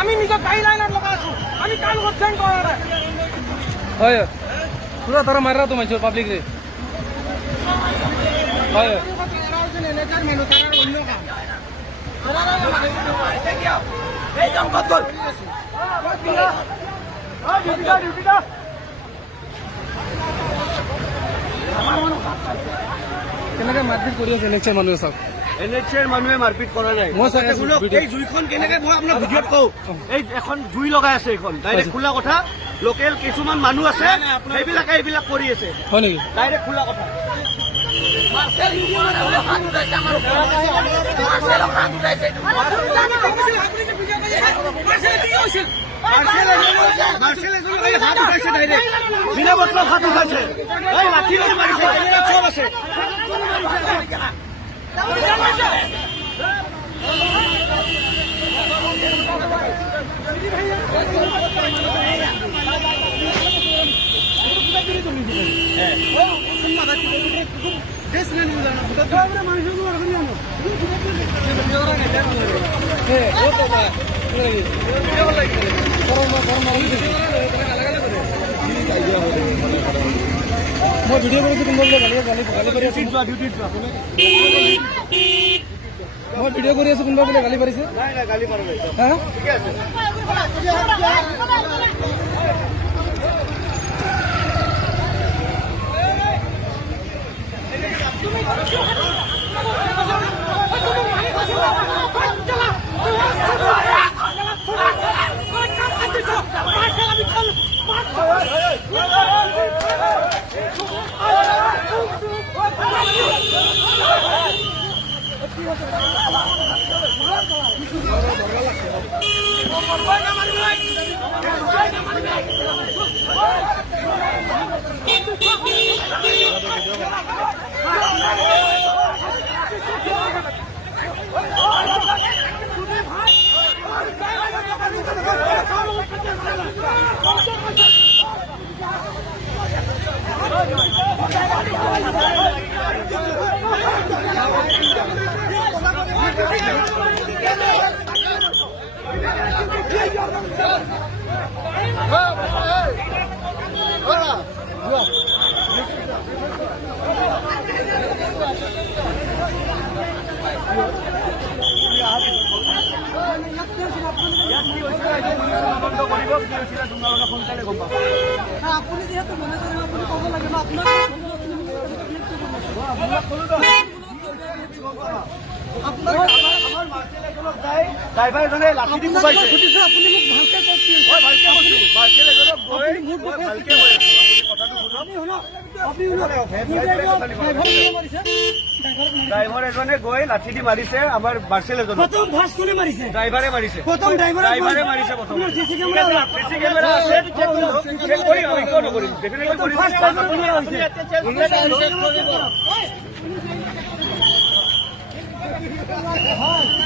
আমি নিজে গাইডলাইনত লগা আছো আমি কার লগত জয়েন করা নাই হয় পুরা তারা মারা তো মাইছো পাবলিক রে হয় এলাকার মানুষ তার অন্য কাম এই কাম কত ডিউটিটা কেনেকে মারপিট কৰি আছে ইলেকশ্যন মানুহে চাওক এনেচেৰ মানুহে মাৰপিট কৰা নাই মই চাই আছো এই জুইখন কেনেকে মই আপোনাক ভিডিঅ'ত কওঁ এই এখন জুই লগাই আছে এইখন ডাইৰেক্ট খোলা কথা লোকেল কিছুমান মানুহ আছে সেইবিলাকে এইবিলাক কৰি আছে হয় নেকি ডাইৰেক্ট খোলা কথা বিনা মতলব হাত উঠাইছে এই লাঠি লৈ মাৰিছে চব আছে মই ভিডিঅ' কৰিছোঁ কোনোবা গালি পাৰি মই ভিডিঅ' কৰি আছো কোনোবা বোলে গালি পাৰিছে নাই নাই গালি পাৰা নাই হা ঠিকে আছে আপুনি যেহেতু মনে কৰেন আপনি কব লাগে না আপনাৰ ড্ৰাইভাৰ এজনে লাঠি দি কোবাইছে সুধিছে আপুনি মোক ভালকে কওকচোন মই ভালকে কৈছো মাৰ্চেল এজনক গৈ মই ভালকে কৈ আছো আপুনি কথাটো শুনক ড্ৰাইভাৰ এজনে গৈ লাঠি দি মাৰিছে আমাৰ মাৰ্চেল এজনক প্ৰথম ভাস কৰে মাৰিছে ড্ৰাইভাৰে মাৰিছে প্ৰথম ড্ৰাইভাৰে মাৰিছে প্ৰথম সিসি ক্যামেৰা চিচি কেমেৰা আছে চেক কৰিম আমি কিয় নকৰিম ডেফিনেটলি কৰিম হয়